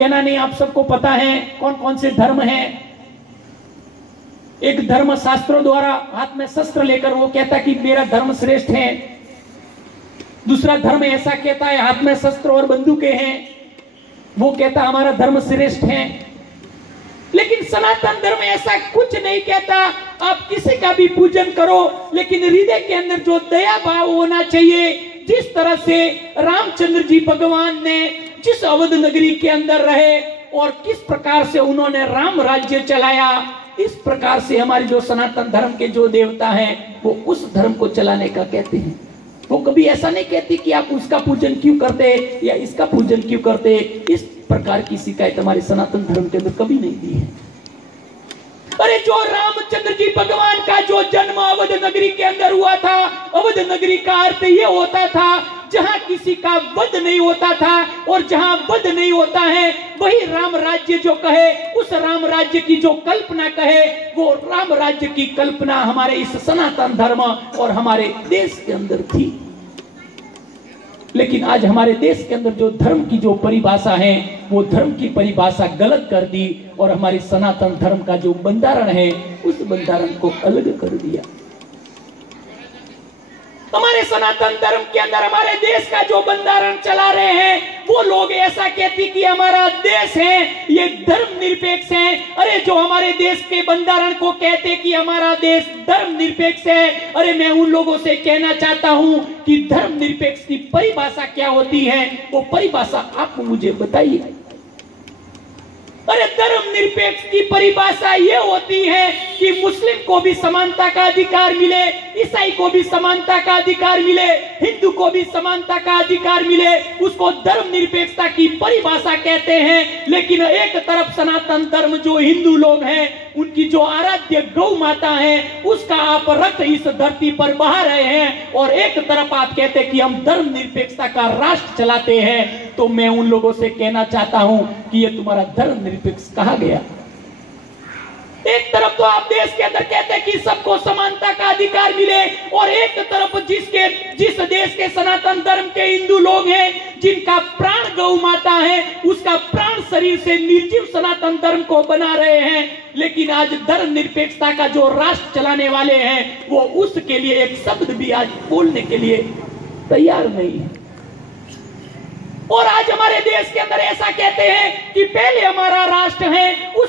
कहना नहीं, आप सबको पता है कौन कौन से धर्म हैं। एक धर्म शास्त्रों द्वारा हाथ में शस्त्र लेकर वो कहता कि मेरा धर्म श्रेष्ठ है। दूसरा धर्म ऐसा कहता है हाथ में शस्त्र और बंदूकें हैं, वो कहता हमारा धर्म श्रेष्ठ है। लेकिन सनातन धर्म ऐसा कुछ नहीं कहता। आप किसी का भी पूजन करो, लेकिन हृदय के अंदर जो दया भाव होना चाहिए, जिस तरह से रामचंद्र जी भगवान ने जिस अवध नगरी के अंदर रहे और किस प्रकार से उन्होंने राम राज्य चलाया, इस प्रकार से हमारे जो सनातन धर्म के जो देवता हैं वो उस धर्म को चलाने का कहते हैं। वो कभी ऐसा नहीं कहती कि आप उसका पूजन क्यों करते या इसका पूजन क्यों करते। इस प्रकार की शिकायत हमारे सनातन धर्म के अंदर कभी नहीं दी है। अरे जो रामचंद्र जी भगवान का जो जन्म अवध नगरी के अंदर हुआ था, अवध नगरी का अर्थ ये होता था जहां किसी का वध नहीं होता था, और जहां वध नहीं होता है वही राम राज्य जो कहे, उस राम राज्य की जो कल्पना कहे, वो राम राज्य की कल्पना हमारे इस सनातन धर्म और हमारे देश के अंदर थी। लेकिन आज हमारे देश के अंदर जो धर्म की जो परिभाषा है, वो धर्म की परिभाषा गलत कर दी और हमारे सनातन धर्म का जो बंधारण है उस बंधारण को अलग कर दिया। हमारे सनातन धर्म के अंदर हमारे देश का जो बंधारण चला रहे हैं, वो लोग ऐसा कहते कि हमारा देश है ये धर्म निरपेक्ष है। अरे जो हमारे देश के बंधारण को कहते कि हमारा देश धर्म निरपेक्ष है, अरे मैं उन लोगों से कहना चाहता हूं कि धर्म निरपेक्ष की परिभाषा क्या होती है, वो परिभाषा आप मुझे बताइए। अरे धर्म निरपेक्ष की परिभाषा ये होती है कि मुस्लिम को भी समानता का अधिकार मिले, ईसाई को भी समानता का अधिकार मिले, हिंदू को भी समानता का अधिकार मिले, उसको धर्म निरपेक्षता की परिभाषा कहते हैं। लेकिन एक तरफ सनातन धर्म जो हिंदू लोग हैं, उनकी जो आराध्य गौ माता है, उसका आप रक्त इस धरती पर बहा रहे हैं, और एक तरफ आप कहते हैं कि हम धर्म निरपेक्षता का राष्ट्र चलाते हैं। तो मैं उन लोगों से कहना चाहता हूं कि ये तुम्हारा धर्म निरपेक्ष कहा गया। एक तरफ तो आप देश के अंदर कहते हैं कि सबको समानता का अधिकार मिले, और एक तरफ जिस देश के सनातन धर्म के हिंदू लोग हैं, जिनका प्राण गौ माता है, उसका प्राण शरीर से निर्जीव सनातन धर्म को बना रहे हैं। लेकिन आज धर्म निरपेक्षता का जो राष्ट्र चलाने वाले हैं, वो उसके लिए एक शब्द भी आज बोलने के लिए तैयार नहीं है। और आज हमारे देश के अंदर ऐसा कहते हैं कि पहले हमारा राष्ट्र है, उस